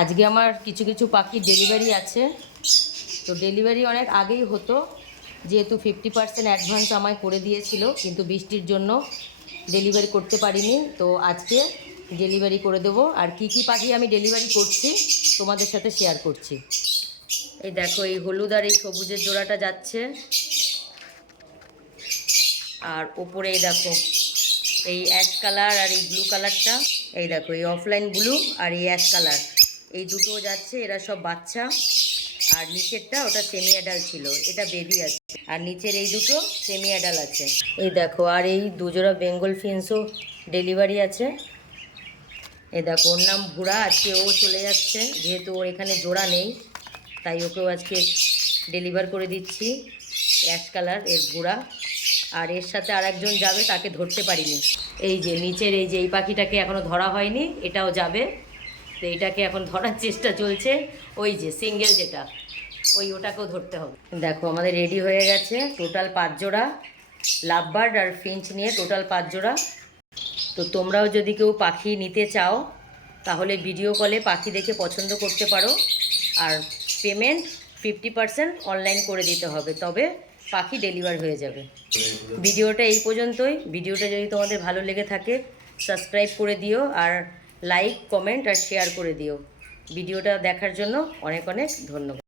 আজকে আমার কিছু কিছু পাখি ডেলিভারি আছে। তো ডেলিভারি অনেক আগেই হতো, যেহেতু 50% অ্যাডভান্স আমায় করে দিয়েছিল, কিন্তু বৃষ্টির জন্য ডেলিভারি করতে পারিনি। তো আজকে ডেলিভারি করে দেবো। আর কি কি পাখি আমি ডেলিভারি করছি তোমাদের সাথে শেয়ার করছি। এই দেখো, এই হলুদ আর এই সবুজের জোড়াটা যাচ্ছে। আর ওপরে এই দেখো, এই অ্যাশ কালার আর এই ব্লু কালারটা। এই দেখো, এই অফলাইন ব্লু আর এই অ্যাশ কালার, এই দুটো যাচ্ছে। এরা সব বাচ্চা। আর নিচেরটা ওটা সেমি অ্যাডাল ছিল, এটা বেবি আছে। আর নিচের এই দুটো সেমি অ্যাডাল আছে। এই দেখো, আর এই দুজোড়া বেঙ্গল ফিন্সও ডেলিভারি আছে। এই দেখো, ওর নাম ভুড়া। আজকে ও চলে যাচ্ছে, যেহেতু ওর এখানে জোড়া নেই, তাই ওকেও আজকে ডেলিভার করে দিচ্ছি। অ্যাশ কালার এর ভুড়া। আর এর সাথে আর একজন যাবে, তাকে ধরতে পারিনি। এই যে নিচের এই যে এই পাখিটাকে এখনও ধরা হয়নি, এটাও যাবে। তো এইটাকে এখন ধরার চেষ্টা চলছে। ওই যে সিঙ্গেল যেটা, ওটাকেও ধরতে হবে। দেখো, আমাদের রেডি হয়ে গেছে টোটাল 5 জোড়া লাভবার্ড আর ফিঞ্চ নিয়ে, টোটাল 5 জোড়া। তো তোমরাও যদি কেউ পাখি নিতে চাও, তাহলে ভিডিও কলে পাখি দেখে পছন্দ করতে পারো। আর পেমেন্ট 50% অনলাইন করে দিতে হবে, তবে পাখি ডেলিভার হয়ে যাবে। ভিডিওটা এই পর্যন্তই। ভিডিওটা যদি তোমাদের ভালো লেগে থাকে, সাবস্ক্রাইব করে দিও, আর লাইক, কমেন্ট আর শেয়ার করে দিও। ভিডিওটা দেখার জন্য অনেক অনেক ধন্যবাদ।